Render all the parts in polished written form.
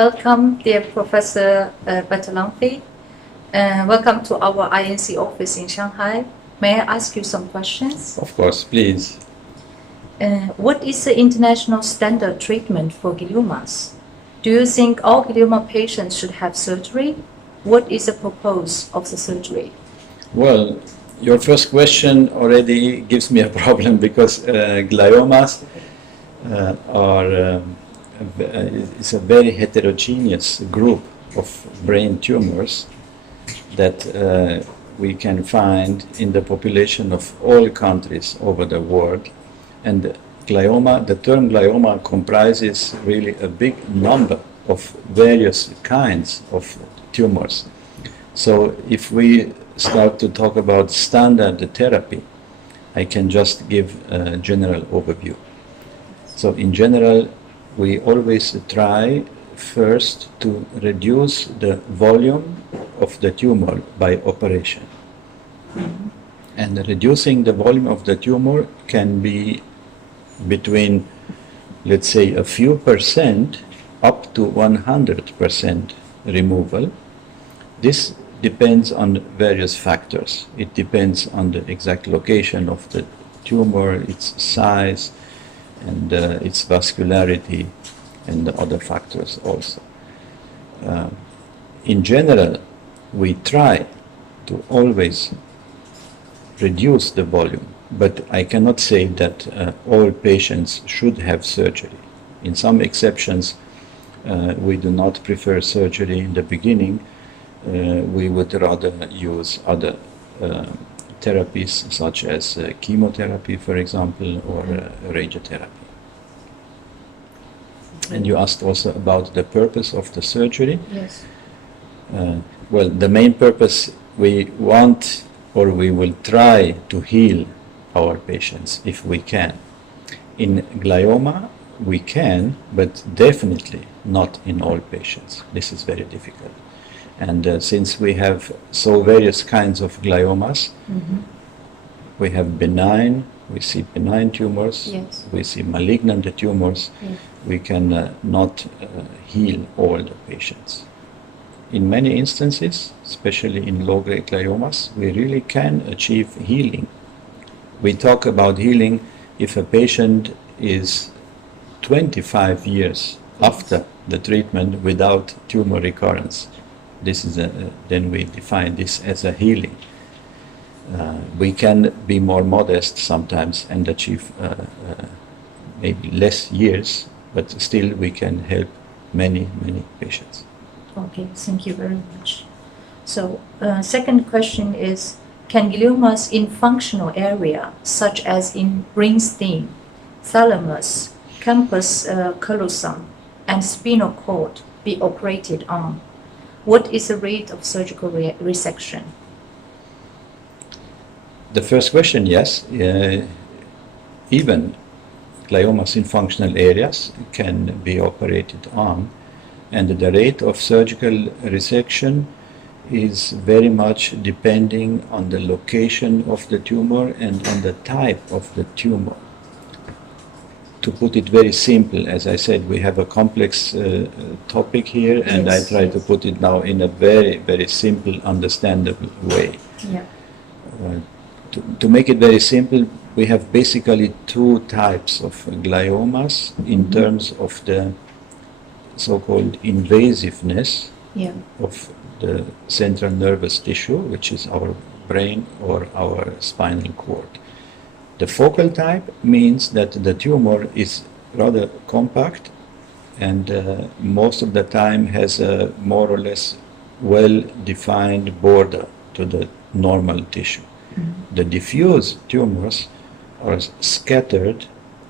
Welcome, dear Professor Bertalanffy. Welcome to our INC office in Shanghai. May I ask you some questions? Of course, please. What is the international standard treatment for gliomas? Do you think all glioma patients should have surgery? What is the purpose of the surgery? Well, your first question already gives me a problem because gliomas is a very heterogeneous group of brain tumors that we can find in the population of all countries over the world. And glioma, the term glioma comprises really a big number of various kinds of tumors. So if we start to talk about standard therapy, I can just give a general overview. So in general, we always try first to reduce the volume of the tumor by operation. And reducing the volume of the tumor can be between, let's say, a few percent up to 100% removal. This depends on various factors. It depends on the exact location of the tumor, its size, and its vascularity, and the other factors also. In general, we try to always reduce the volume, but I cannot say that all patients should have surgery. In some exceptions, we do not prefer surgery in the beginning. We would rather use other therapies such as chemotherapy, for example, or radiotherapy. And you asked also about the purpose of the surgery. Yes. Well, the main purpose, we want or we will try to heal our patients if we can. In glioma, we can, but definitely not in all patients. This is very difficult. And since we have so various kinds of gliomas, we have benign, we see benign tumors, yes. We see malignant tumors, yes. We can not heal all the patients. In many instances, especially in low-grade gliomas, we really can achieve healing. We talk about healing if a patient is 25 years after the treatment without tumor recurrence. This is then we define this as a healing. We can be more modest sometimes and achieve maybe less years, but still we can help many patients. Okay, thank you very much. So, second question is, can gliomas in functional area, such as in brainstem, thalamus, campus callosum, and spinal cord, be operated on? What is the rate of surgical resection? The first question, yes. Even gliomas in functional areas can be operated on, and the rate of surgical resection is very much depending on the location of the tumor and on the type of the tumor. To put it very simple, as I said, we have a complex topic here, and I try to put it now in a very simple, understandable way. Yeah. To make it very simple, we have basically two types of gliomas in terms of the so-called invasiveness of the central nervous tissue, which is our brain or our spinal cord. The focal type means that the tumor is rather compact and most of the time has a more or less well-defined border to the normal tissue. The diffuse tumors are scattered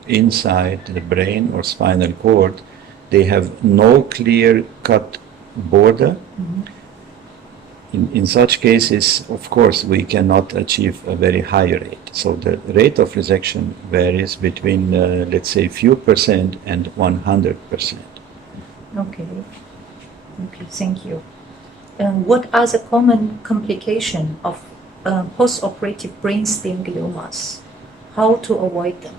inside the brain or spinal cord. They have no clear-cut border. In such cases, of course, we cannot achieve a very high rate. So the rate of resection varies between, let's say, few percent and 100%. Okay, thank you. What are the common complications of post-operative brainstem gliomas? How to avoid them?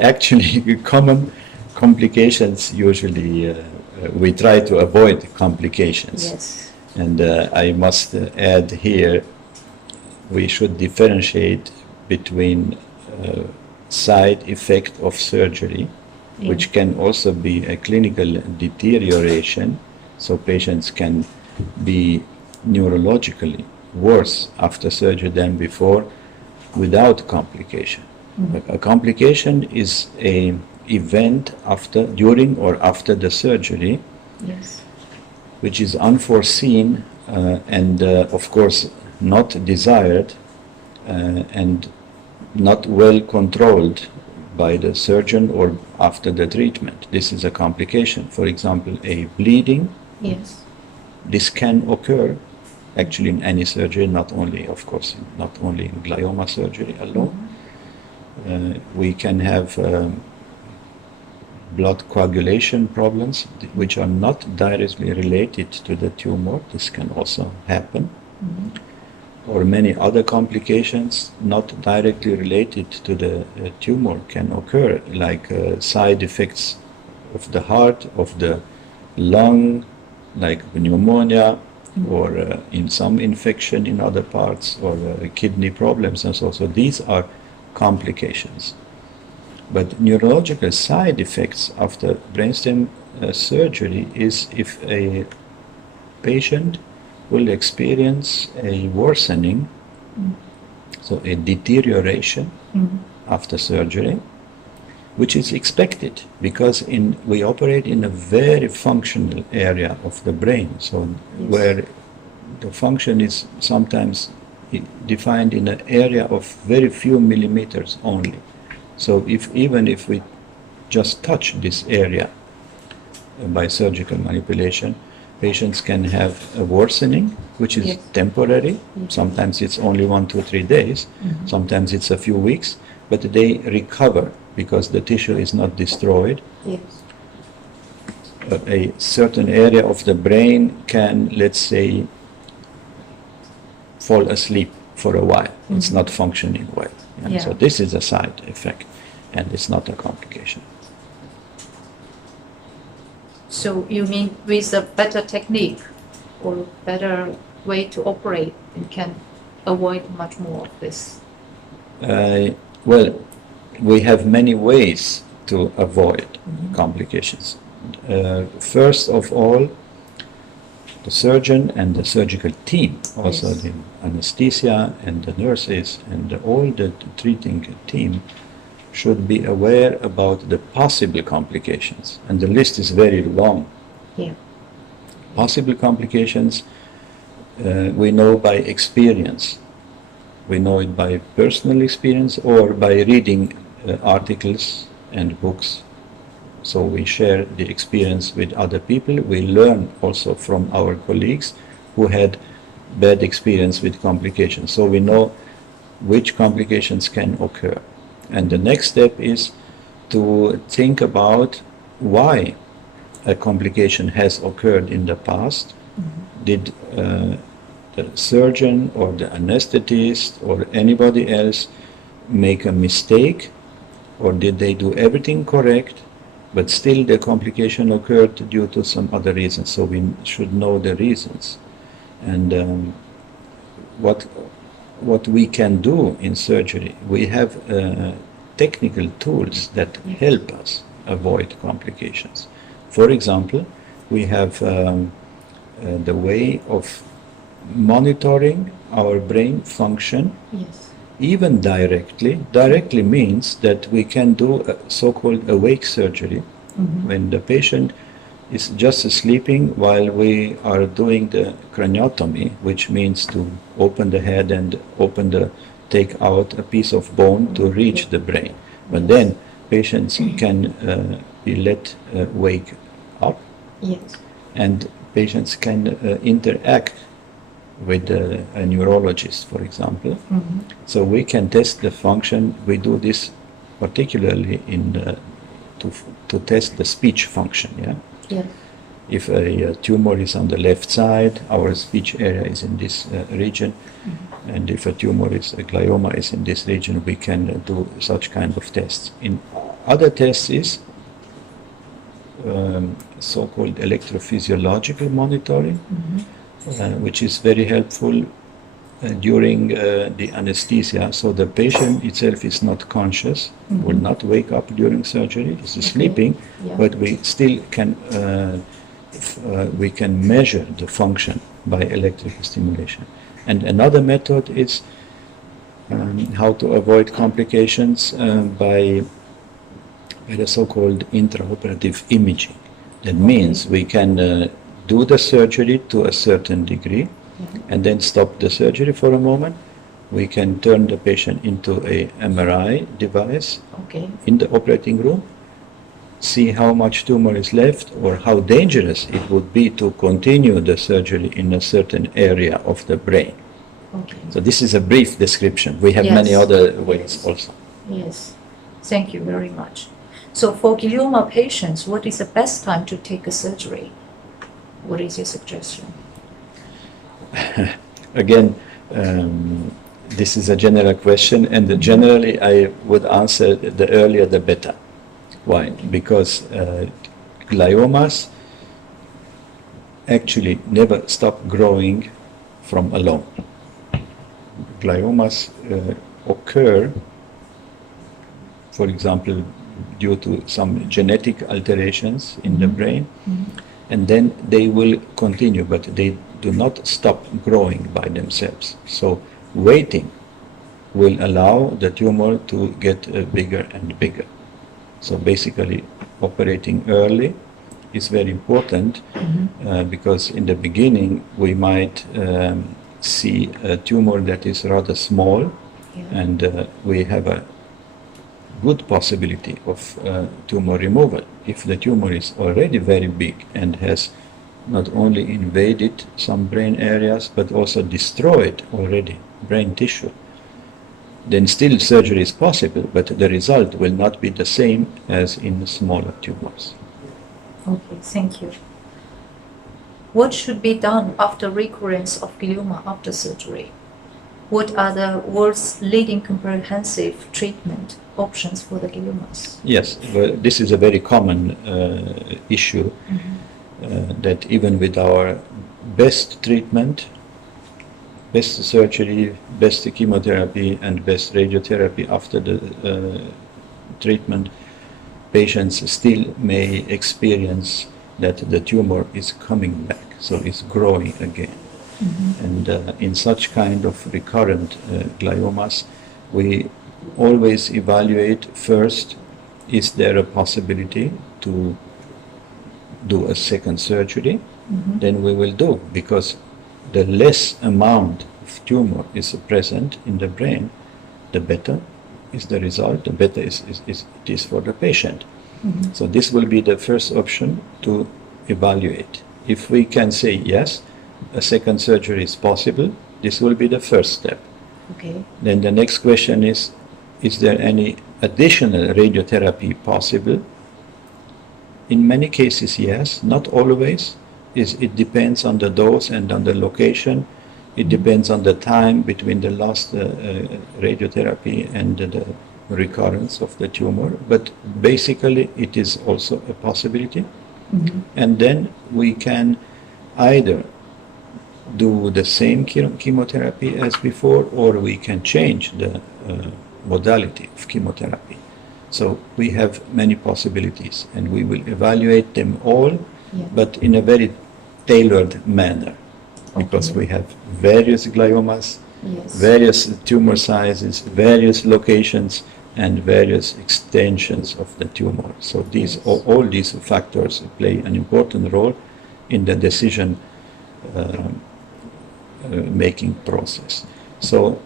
Actually, common complications usually, we try to avoid complications. Yes. And I must add here, we should differentiate between side effect of surgery, which can also be a clinical deterioration, so patients can be neurologically worse after surgery than before without complication. A complication is an event during or after the surgery, Yes. which is unforeseen and of course not desired and not well controlled by the surgeon or after the treatment. This is a complication. For example, a bleeding. Yes. This can occur actually in any surgery, not only, of course, not only in glioma surgery alone. We can have blood coagulation problems which are not directly related to the tumor. This can also happen. Or many other complications not directly related to the tumor can occur, like side effects of the heart, of the lung, like pneumonia, or in some infection in other parts, or kidney problems and so on. So these are complications. But neurological side effects after brainstem surgery is if a patient will experience a worsening, so a deterioration after surgery, which is expected because we operate in a very functional area of the brain, so where the function is sometimes defined in an area of very few millimeters only. So even if we just touch this area by surgical manipulation, patients can have a worsening, which is temporary. Sometimes it's only 1, 2, 3 days. Sometimes it's a few weeks, but they recover because the tissue is not destroyed. Yes. A certain area of the brain can, let's say, fall asleep for a while. It's not functioning well. And so this is a side effect, and it's not a complication. So you mean with a better technique or better way to operate, you can avoid much more of this? Well, we have many ways to avoid complications. First of all, the surgeon and the surgical team, also the anesthesia and the nurses and all the treating team, should be aware about the possible complications, and the list is very long. Possible complications we know by experience. We know it by personal experience or by reading articles and books. So we share the experience with other people. We learn also from our colleagues who had bad experience with complications. So we know which complications can occur. And the next step is to think about why a complication has occurred in the past. Did the surgeon or the anesthetist or anybody else make a mistake, or did they do everything correct, but still the complication occurred due to some other reasons? So we should know the reasons. And what we can do in surgery, we have technical tools that help us avoid complications. For example, we have the way of monitoring our brain function, even directly. Directly means that we can do a so-called awake surgery when the patient is just sleeping while we are doing the craniotomy, which means to open the head and take out a piece of bone to reach the brain. But then patients can be let wake up, and patients can interact with a neurologist, for example. So we can test the function. We do this particularly to test the speech function. If a tumor is on the left side, our speech area is in this region, and if a glioma is in this region, we can do such kind of tests. In other tests is so-called electrophysiological monitoring, which is very helpful during the anesthesia. So the patient itself is not conscious, will not wake up during surgery, is sleeping, but we still can we can measure the function by electrical stimulation. And another method is how to avoid complications by the so-called intraoperative imaging. That means we can do the surgery to a certain degree and then stop the surgery for a moment. We can turn the patient into a MRI device in the operating room, see how much tumor is left or how dangerous it would be to continue the surgery in a certain area of the brain. So this is a brief description. We have many other ways also. Yes, thank you very much. So for glioma patients, what is the best time to take a surgery? What is your suggestion? Again, this is a general question, and generally I would answer the earlier the better. Why? Because gliomas actually never stop growing from alone. Gliomas occur, for example, due to some genetic alterations in the brain, and then they will continue, but they do not stop growing by themselves. So waiting will allow the tumor to get bigger and bigger. So basically operating early is very important because in the beginning we might see a tumor that is rather small, and we have a good possibility of tumor removal. If the tumor is already very big and has not only invaded some brain areas but also destroyed already brain tissue, then still surgery is possible, but the result will not be the same as in smaller tumors. Okay, thank you. What should be done after recurrence of glioma after surgery? What are the world's leading comprehensive treatment options for the gliomas? Yes, well, this is a very common issue, that even with our best treatment, best surgery, best chemotherapy, and best radiotherapy after the treatment, patients still may experience that the tumor is coming back, so it's growing again. And in such kind of recurrent gliomas, we always evaluate first, is there a possibility to do a second surgery? Then we will do, because the less amount of tumor is present in the brain, the better is the result, the better it is for the patient. So this will be the first option to evaluate. If we can say yes, a second surgery is possible, this will be the first step. Then the next question is there any additional radiotherapy possible? In many cases, yes, not always. It depends on the dose and on the location. It depends on the time between the last radiotherapy and the recurrence of the tumor, but basically it is also a possibility. And then we can either do the same chemotherapy as before, or we can change the modality of chemotherapy. So we have many possibilities, and we will evaluate them all, but in a very tailored manner, because we have various gliomas, various tumor sizes, various locations, and various extensions of the tumor. So these all these factors play an important role in the decision making process. So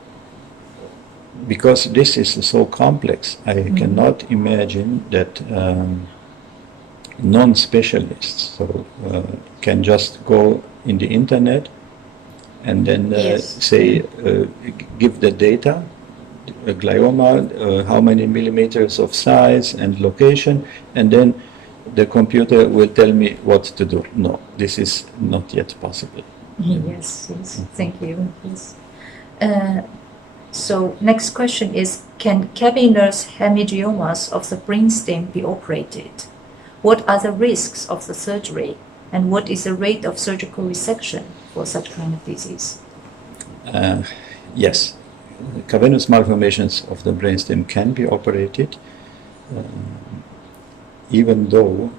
because this is so complex, I cannot imagine that non-specialists can just go in the internet and then say, give the data, a glioma, how many millimeters of size and location, and then the computer will tell me what to do. No, this is not yet possible. Yes, thank you. Yes. So next question is, can cavernous hemangiomas of the brainstem be operated? What are the risks of the surgery, and what is the rate of surgical resection for such kind of disease? Yes, cavernous malformations of the brainstem can be operated, even though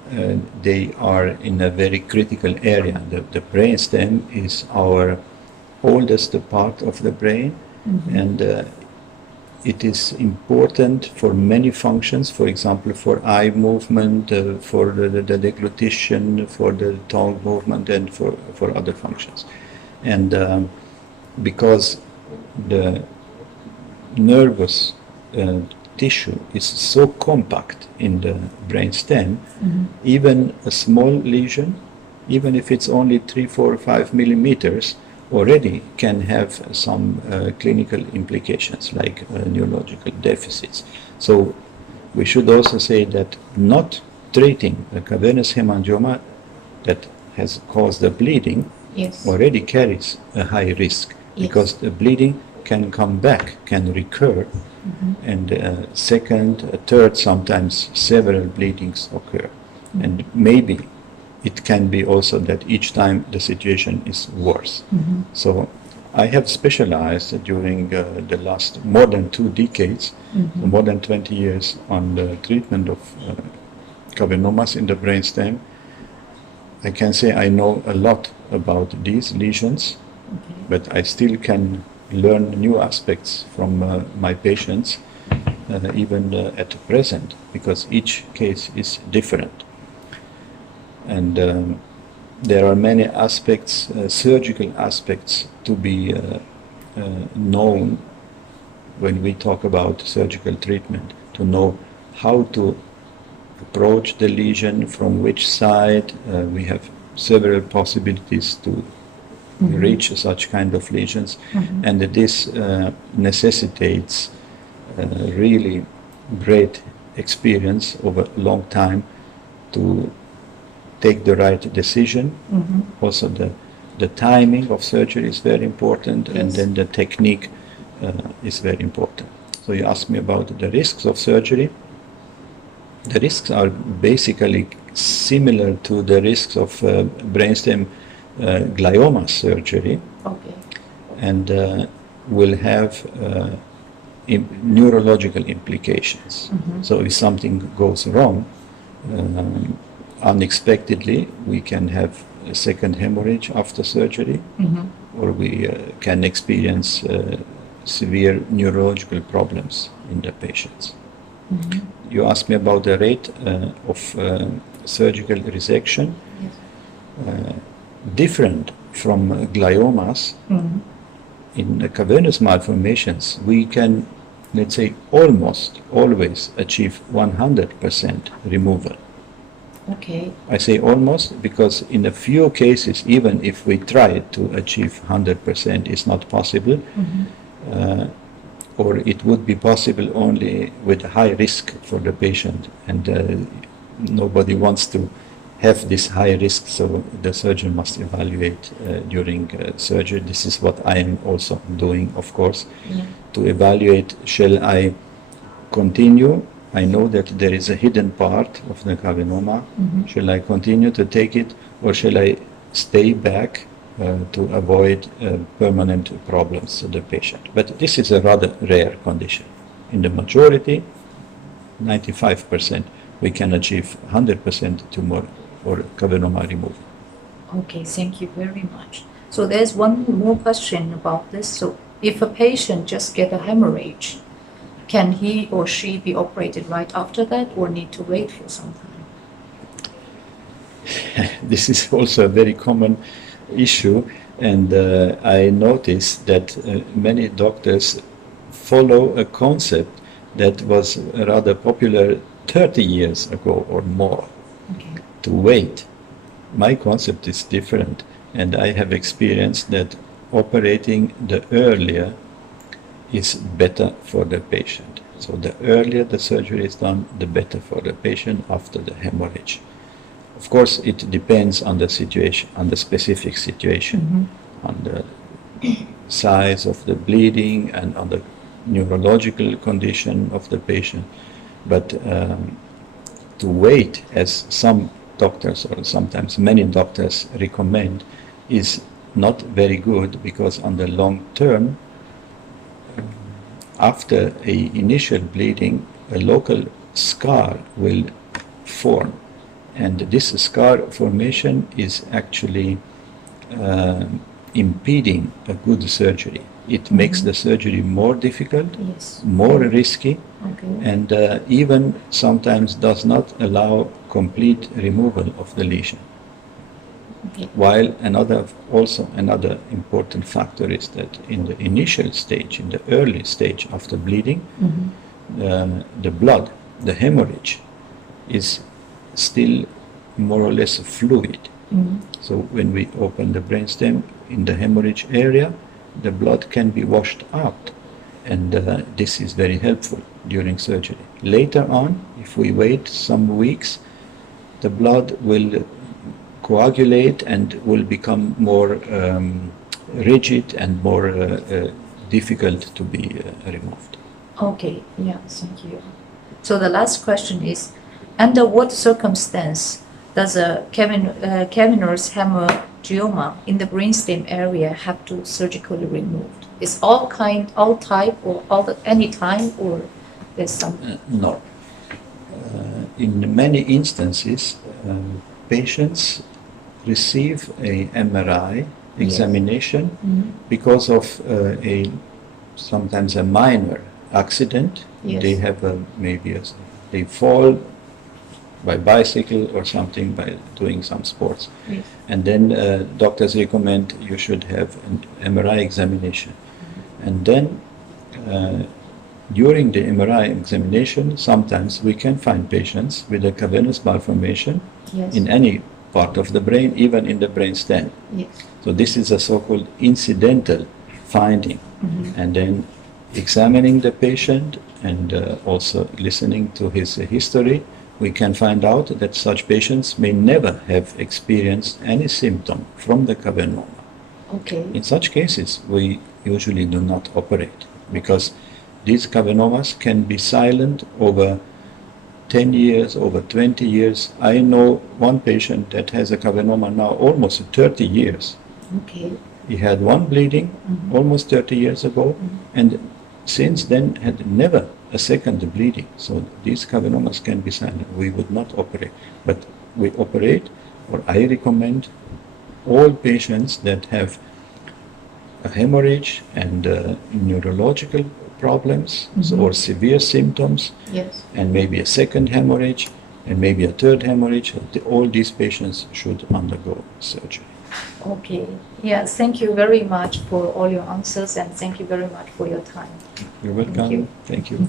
they are in a very critical area. The brainstem is our oldest part of the brain, and it is important for many functions, for example, for eye movement, for the deglutition, for the tongue movement, and for other functions. And because the nervous tissue is so compact in the brainstem, even a small lesion, even if it's only 3, 4, 5 millimeters, already can have some clinical implications like neurological deficits. So we should also say that not treating a cavernous hemangioma that has caused the bleeding already carries a high risk, because the bleeding can come back, can recur, and second, third, sometimes several bleedings occur. And maybe it can be also that each time the situation is worse. So I have specialized during the last more than 2 decades, more than 20 years, on the treatment of cavernomas in the brainstem. I can say I know a lot about these lesions, but I still can learn new aspects from my patients, even at present, because each case is different. And there are many aspects, surgical aspects, to be known when we talk about surgical treatment, to know how to approach the lesion, from which side. We have several possibilities to reach such kind of lesions, and this necessitates really great experience over a long time to take the right decision. Also the timing of surgery is very important, and then the technique is very important. So you asked me about the risks of surgery. The risks are basically similar to the risks of brainstem glioma surgery, and will have neurological implications. So if something goes wrong, unexpectedly, we can have a second hemorrhage after surgery, or we can experience severe neurological problems in the patients. You asked me about the rate of surgical resection. Different from gliomas, in the cavernous malformations, we can, let's say, almost always achieve 100% removal. I say almost because in a few cases, even if we try to achieve 100%, it's not possible, or it would be possible only with high risk for the patient, and nobody wants to have this high risk, so the surgeon must evaluate during surgery. This is what I am also doing, of course, to evaluate, shall I continue? I know that there is a hidden part of the cavernoma. Shall I continue to take it, or shall I stay back to avoid permanent problems to the patient? But this is a rather rare condition. In the majority, 95%, we can achieve 100% tumor or cavernoma removal. Okay, thank you very much. So there's one more question about this. So if a patient just get a hemorrhage, can he or she be operated right after that, or need to wait for some time? This is also a very common issue, and I noticed that many doctors follow a concept that was rather popular 30 years ago or more, to wait. My concept is different, and I have experienced that operating the earlier is better for the patient. So the earlier the surgery is done, the better for the patient after the hemorrhage. Of course, it depends on the situation, on the specific situation, on the size of the bleeding and on the neurological condition of the patient. But to wait, as some doctors or sometimes many doctors recommend, is not very good, because on the long term, after a initial bleeding, a local scar will form, and this scar formation is actually impeding a good surgery. It makes the surgery more difficult, Yes. more risky, Okay. and even sometimes does not allow complete removal of the lesion. Okay. While another important factor is that in the initial stage, in the early stage after bleeding, the blood, the hemorrhage, is still more or less fluid. So when we open the brainstem in the hemorrhage area, the blood can be washed out, and this is very helpful during surgery. Later on, if we wait some weeks, the blood will coagulate and will become more rigid and more difficult to be removed. Okay, yeah, thank you. So the last question is, under what circumstance does a cavernous hemangioma in the brainstem area have to surgically removed? Is all type, or any time, or there's some? No. In many instances, patients receive a MRI examination because of sometimes a minor accident. Yes. They have they fall by bicycle or something, by doing some sports. Yes. And then doctors recommend you should have an MRI examination. And then during the MRI examination, sometimes we can find patients with a cavernous malformation Yes. in any part of the brain, even in the brainstem. Yes. So this is a so-called incidental finding. And then examining the patient and also listening to his history, we can find out that such patients may never have experienced any symptom from the cavernoma. Okay. In such cases, we usually do not operate, because these cavernomas can be silent over 10 years, over 20 years. I know one patient that has a cavernoma now almost 30 years. Okay. He had one bleeding almost 30 years ago, and since then had never a second bleeding. So these cavernomas can be silent. We would not operate, but we operate, or I recommend all patients that have a hemorrhage and neurological problems or severe symptoms, Yes. and maybe a second hemorrhage and maybe a third hemorrhage. All these patients should undergo surgery. Okay. Yeah, thank you very much for all your answers, and thank you very much for your time. You're welcome. Thank you. Thank you.